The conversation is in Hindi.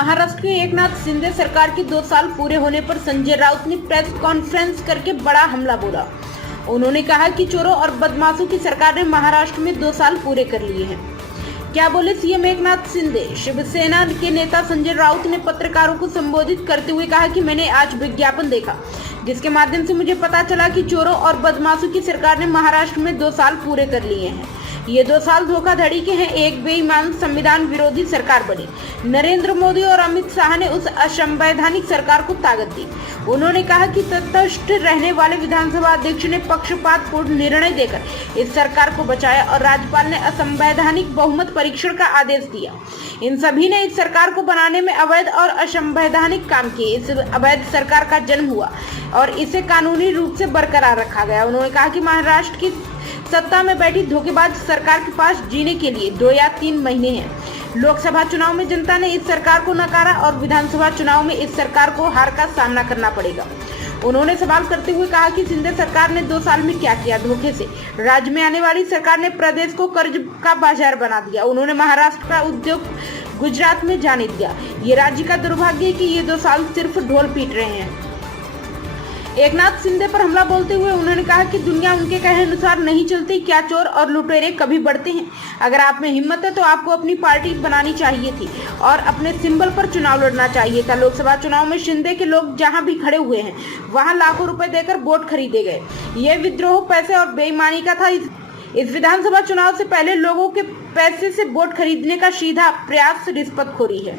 महाराष्ट्र के एकनाथ शिंदे सरकार के 2 साल पूरे होने पर संजय राउत ने प्रेस कॉन्फ्रेंस करके बड़ा हमला बोला। उन्होंने कहा कि चोरों और बदमाशों की सरकार ने महाराष्ट्र में 2 साल पूरे कर लिए हैं। क्या बोले सीएम एकनाथ शिंदे? शिवसेना के नेता संजय राउत ने पत्रकारों को संबोधित करते हुए कहा कि मैंने आज विज्ञापन देखा, जिसके माध्यम से मुझे पता चला कि चोरों और बदमाशों की सरकार ने महाराष्ट्र में 2 साल पूरे कर लिए हैं। ये 2 साल धोखाधड़ी के हैं। एक बेईमान संविधान विरोधी सरकार बनी। नरेंद्र मोदी और अमित शाह ने उस असंवैधानिक सरकार को ताकत दी। उन्होंने कहा कि तटस्थ रहने वाले विधानसभा अध्यक्ष ने पक्षपातपूर्ण निर्णय देकर इस सरकार को बचाया और राज्यपाल ने असंवैधानिक बहुमत परीक्षण का आदेश दिया। इन सभी ने इस सरकार को बनाने में अवैध और असंवैधानिक काम किए। इस अवैध सरकार का जन्म हुआ और इसे कानूनी रूप से बरकरार रखा गया। उन्होंने कहा कि महाराष्ट्र की सत्ता में बैठी धोखेबाज सरकार के पास जीने के लिए 2 या 3 महीने हैं। लोकसभा चुनाव में जनता ने इस सरकार को नकारा और विधानसभा चुनाव में इस सरकार को हार का सामना करना पड़ेगा। उन्होंने सवाल करते हुए कहा कि शिंदे सरकार ने 2 साल में क्या किया। धोखे से राज्य में आने वाली सरकार ने प्रदेश को कर्ज का बाजार बना दिया। उन्होंने महाराष्ट्र का उद्योग गुजरात में जाने दिया। ये राज्य का दुर्भाग्य है कि ये 2 साल सिर्फ ढोल पीट रहे हैं। एकनाथ शिंदे पर हमला बोलते हुए उन्होंने कहा कि दुनिया उनके कहे अनुसार नहीं चलती। क्या चोर और लुटेरे कभी बढ़ते हैं? अगर आप में हिम्मत है तो आपको अपनी पार्टी बनानी चाहिए थी और अपने सिंबल पर चुनाव लड़ना चाहिए था। लोकसभा चुनाव में शिंदे के लोग जहां भी खड़े हुए हैं वहां लाखों रुपए देकर वोट खरीदे गए। यह विद्रोह पैसे और बेईमानी का था। इस विधानसभा चुनाव से पहले लोगों के पैसे से वोट खरीदने का सीधा प्रयास रिश्वतखोरी है।